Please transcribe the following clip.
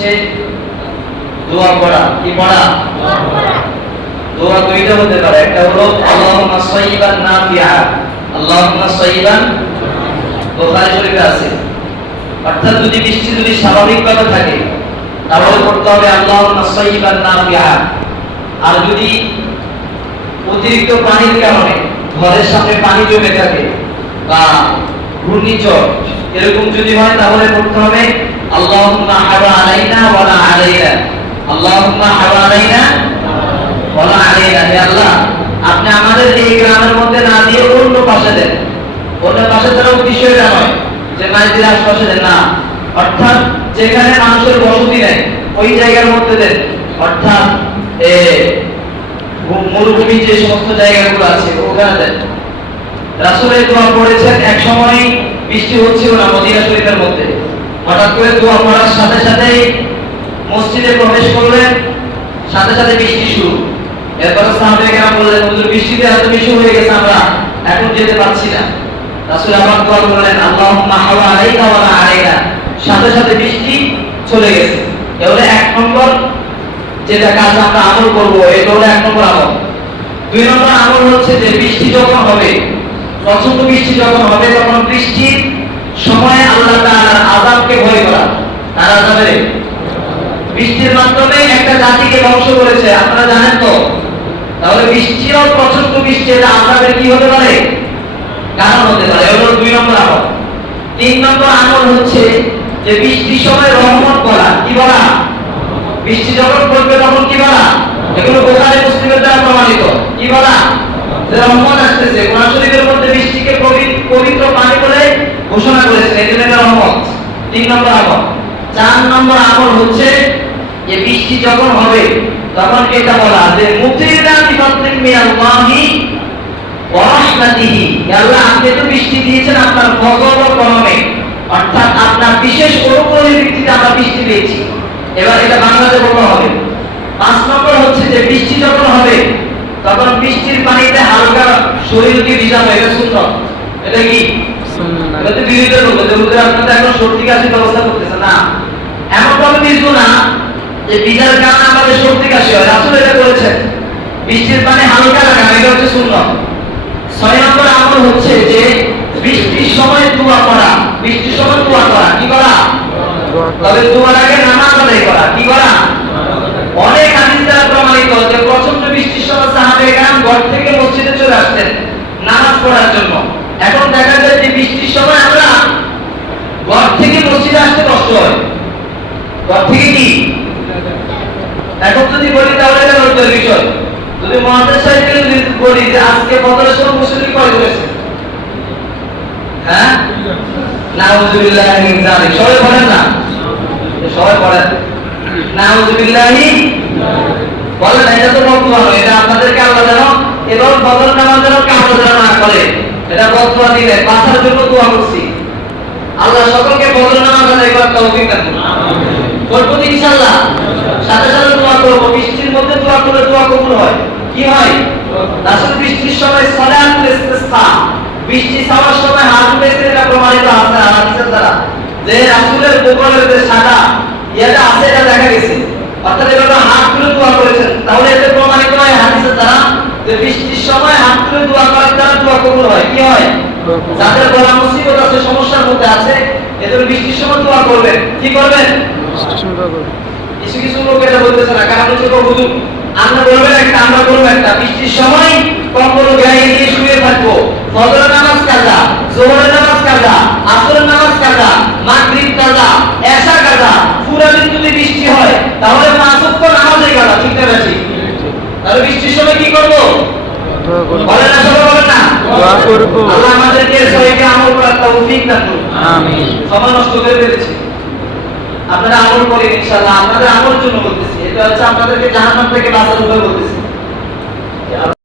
হচ্ছে দোয়া পড়া। কি পড়া? দোয়া দুইটা হতে পারে, একটা হলো আল্লাহুম্মা সাইয়্যিবান নাফিআ, আল্লাহুম্মা সাইয়্যিবান, বুখারী শরীফে আছে। অর্থাৎ যদি বৃষ্টি যদি স্বাভাবিকভাবে থাকে তাহলে পড়তে হবে আল্লাহুম্মা সাইয়্যিবান নাফিআ। আর যদি অতিরিক্ত পানির কারণে ঘরের সামনে পানি জমে থাকে বা ঘূর্ণিঝড় এরকম যদি হয় তাহলে পড়তে হবে আল্লাহুম্মা হাওয়া আলাইনা ওয়ালা আলাইনা, আল্লাহুম্মা হাওয়া আলাইনা ওয়ালা আলাইনা। হে আল্লাহ, আপনি আমাদের এই গ্রামের মধ্যে না দিয়ে অন্য পাশে দেন। অন্য পাশে তার উদ্দেশ্য এটা নয় যে মাইদের আশপাশে দেন না, অর্থাৎ যেখানে মানুষের বসতি নেই ওই জায়গার মধ্যে দেন। অর্থাৎ মরুভূমি যে সমস্ত জায়গাগুলো আছে ওখানে দেন। রাসূল এই দোয়া পড়েছেন, এক সময় বৃষ্টি হচ্ছিল না মদিনা শরীফের মধ্যে। হঠাৎ করে দোয়া পড়ার সাথে সাথেই মসজিদে প্রবেশ করলেন, সাথে সাথে বৃষ্টি শুরু। এরপর সাহাবায়ে কেরাম বললেন, হুজুর বৃষ্টিতে এত বেশি হয়ে গেছে আমরা এখন যেতে পারছি না। রাসূল আবার দোয়া করলেন আল্লাহুম্মা হাওয়া আলাইনা ওয়া আলাইনা, সাথে সাথে বৃষ্টি চলে গেছে। এবারে এক নম্বর যেটা কাজ আমরা আমল করব, এটা হলো এক নম্বর আমল। দুই নম্বর আমল হচ্ছে যে বৃষ্টি যখন হবে, প্রচন্ড বৃষ্টি যখন হবে তখন বৃষ্টির সময় আল্লাহ তাআলার আযাবকে ভয় করা। তার আযাবে বৃষ্টির মাধ্যমে একটা জাতিকে ধ্বংস করেছে, আপনারা জানেন তো। তাহলে বৃষ্টিও প্রচন্ড বৃষ্টি এটা আযাবের কি হতে পারে? কারণ হতে পারে। এটা হলো দুই নম্বর আমল। তিন নম্বর আমল হচ্ছে যে বৃষ্টির সময় রহমত করা। কি বলা? বৃষ্টি যখন পড়বে তখন কি বলা? এগুলো বুখারী মুসলিমের দ্বারা প্রমাণিত। কি বলা? যে রহমত আসতেছে। কোরআন শরীফের মধ্যে বৃষ্টিকে পবিত্র পানি বলে ঘোষণা করেছে, এজন্য এটা রহমত। তিন নম্বর আমল। চার নম্বর আমল হচ্ছে যে বৃষ্টি যখন হবে তখন এটা বলা যে মুতিরনা বিফাদলিন মিনাল্লাহি ওয়া রাহমাতিহি। হে আল্লাহ, আপনি তো বৃষ্টি দিয়েছেন আপনার ফজল ও করমে, অর্থাৎ আপনার বিশেষ অনুগ্রহের ভিত্তিতে আমরা বৃষ্টি পেয়েছি। এবার এটা বাংলাতে বলতে হবে। পাঁচ নম্বর হচ্ছে যে বৃষ্টি যখন হবে তখন বৃষ্টির পানিতে হালকা শরীরকে ভিজানো, এটা সুন্নাত। এটা কি সুন্নাত? এটা তো বিরোধী লোক যে হুজুর আপনারা এখন সর্দি কাশির ব্যবস্থা করতেছেন না, এমন ভাবে ভিজবো না যে ভিজার কারণে আমাদের সর্দি কাশি হয়। রাসূল এটা করেছেন, বৃষ্টির পানি হালকা লাগানো, এটা হচ্ছে সুন্নাত। ছয় নম্বর আমল হচ্ছে যে বৃষ্টির সময় দোয়া করা। বৃষ্টির সময় দোয়া করা। কি করা? তবে দোয়ার আগে নামাজ আদায় করা। কি করা? অনেক হাদিস দ্বারা প্রমাণিত যে প্রচন্ড বৃষ্টির সময় সাহাবায়ে কেরাম ঘর থেকে মসজিদে চলে আসতেন নামাজ পড়ার জন্য। এখন দেখা যায় যে বৃষ্টির সময় আমরা ঘর থেকে মসজিদে আসতে কষ্ট হয়। ঘর থেকে কি এখন যদি বলি তাহলে এটা লজ্জার বিষয়। যদি মুহাদ্দিস সাহেবকে যদি বলি যে আজকে ফজরের সময় মুসল্লি কয় করেছে, হ্যাঁ, নাউযুবিল্লাহি মিন যালিক, সবাই পড়েন না? সবাই পড়েন নাউযুবিল্লাহি বলেন। এটা তো বদদুয়া নয়, এটা আপনাদেরকে আল্লাহ যেন এবং ফজর নামাজ যেন কাজা যেন না করে, এটা বদদুয়া দিলে বাঁচার জন্য দোয়া করছি। আল্লাহ সকলকে ফজর নামাজ আদায় করার তৌফিক দান করুন। আমিন। করব ইনশাআল্লাহ। সাথে সাথে দোয়া করব। বৃষ্টির মধ্যে দোয়া করলে দোয়া কবুল হয়। কি হয়? রাসূল বৃষ্টির সময় সালাতুল ইস্তিসকা, বৃষ্টি ছাওয়ার সময় হাত উঠাইতেন, এটা প্রমাণিত আছে হাদিসের দ্বারা যে রাসূলের বুকের যে সাদা এটা আছে, এটা দেখা গেছে। অর্থাৎ এভাবে হাত তুলে দোয়া করেছেন। তাহলে এতে প্রমাণিত হয় হাদিসের দ্বারা যে বৃষ্টির সময় হাত তুলে দোয়া করার দ্বারা দোয়া কবুল হয়। কি হয়? যাদের বড় মুসিবত আছে, সমস্যার মধ্যে আছে, এদের বৃষ্টির সময় দোয়া করবেন। কি করবেন? কিছু কিছু লোক এটা বলতেছে না, কারণ হচ্ছে হুজুর আমরা বলবেন একটা, আমরা বলবো একটা। বৃষ্টির সময় কম্বল গায়ে দিয়ে শুয়ে থাকবো, ফজর নামাজ কাজা, যোহরের নামাজ কাজা, আসরের নামাজ কাজা, মাগরিব কাজা, এশা কাজা। পুরো দিন যদি বৃষ্টি হয় তাহলে পাঁচ ওয়াক্ত নামাজই কাজা। ঠিক না ঠিক? তাহলে বৃষ্টির সময় কি করব? বলেন না, সবাই বলেন না, দোয়া করব। আল্লাহ আমাদেরকে সবাইকে আমল করার তৌফিক দান করুন। আমিন। সময় নষ্ট করে ফেলেছি, আপনারা আমল করেন ইনশাআল্লাহ। আপনাদের আমলের জন্য বলতেছি, এটা হচ্ছে আপনাদেরকে জাহান্নাম থেকে বাঁচার উপায় বলতেছি।